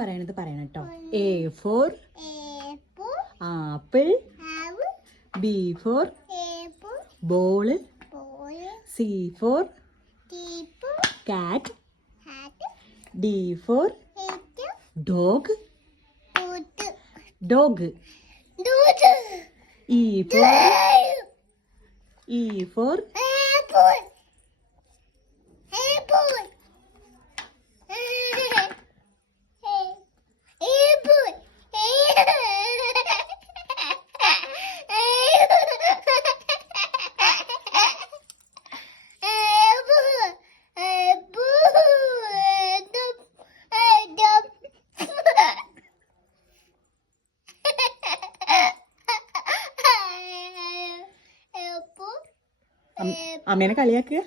പറയണത് പറയണം കേട്ടോ. A for apple. B for ball. C for cat. D for dog. Dog. E for അമ്മേനെ കളിയാക്കുക.